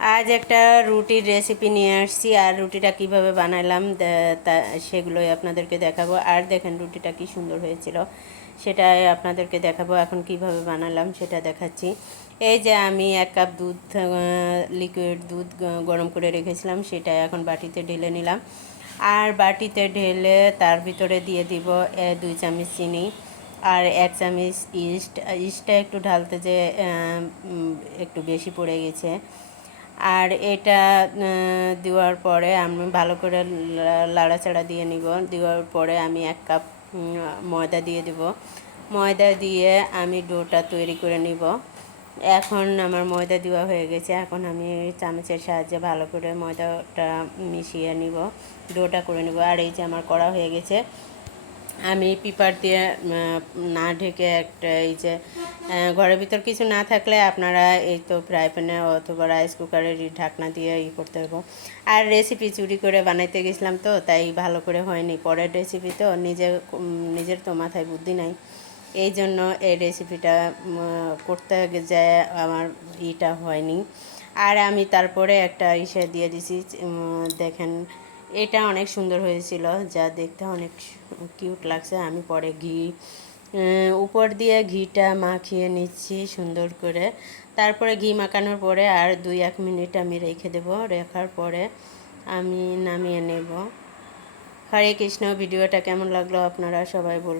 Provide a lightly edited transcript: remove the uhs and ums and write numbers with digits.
আজ একটা রুটির রেসিপি নিয়ে আসছি, আর রুটিটা কিভাবে বানালাম তা সেগুলোই আপনাদেরকে দেখাবো। আর দেখেন রুটিটা কি সুন্দর হয়েছিল, সেটাই আপনাদেরকে দেখাবো। এখন কিভাবে বানালাম সেটা দেখাচ্ছি। এই যে আমি 1 কাপ দুধ, লিকুইড দুধ গরম করে রেখেছিলাম, সেটা এখন বাটিতে ঢেলে নিলাম। আর বাটিতে ঢেলে তার ভিতরে দিয়ে দিব 2 চামচ চিনি আর 1 চামচ ইস্টটা একটু ঢালতে যে একটু বেশি পড়ে গেছে। আর এটা দেওয়ার পরে আমি ভালো করে লাড়াচাড়া দিয়ে নিব। দেওয়ার পরে আমি 1 কাপ ময়দা দিয়ে দেব। ময়দা দিয়ে আমি ডোটা তৈরি করে নিব। এখন আমার ময়দা দেওয়া হয়ে গেছে। এখন আমি চামচের সাহায্যে ভালো করে ময়দাটা মিশিয়ে নিব, ডোটা করে নিব। আর এই যে আমার করা হয়ে গেছে। আমি পেপার দিয়ে না ঢেকে একটা এই যে ঘরের ভিতর কিছু না থাকলে আপনারা এই তো ফ্রাই প্যানে অথবা রাইস কুকারের ঢাকনা দিয়ে করতে হবে। আর রেসিপি চুরি করে বানাইতে গেছিলাম, তো তাই ভালো করে হয়নি। পরের রেসিপি তো নিজের তো মাথায় বুদ্ধি নাই, এই জন্য এই রেসিপিটা করতে যায় আমার হয়নি। আর আমি তারপরে একটা দিয়ে দিছি, দেখেন এটা অনেক সুন্দর হয়েছিল, যা দেখতে অনেক কিউট লাগছে। আমি পরে উপর দিয়ে ঘিটা মাখিয়ে নিচ্ছি সুন্দর করে। তারপরে ঘি মাখানোর পরে আর 2-1 মিনিট আমি রেখে দেব। রাখার পরে আমি নামিয়ে নেব। হরে কৃষ্ণ। ভিডিওটা কেমন লাগলো আপনারা সবাই বলুন।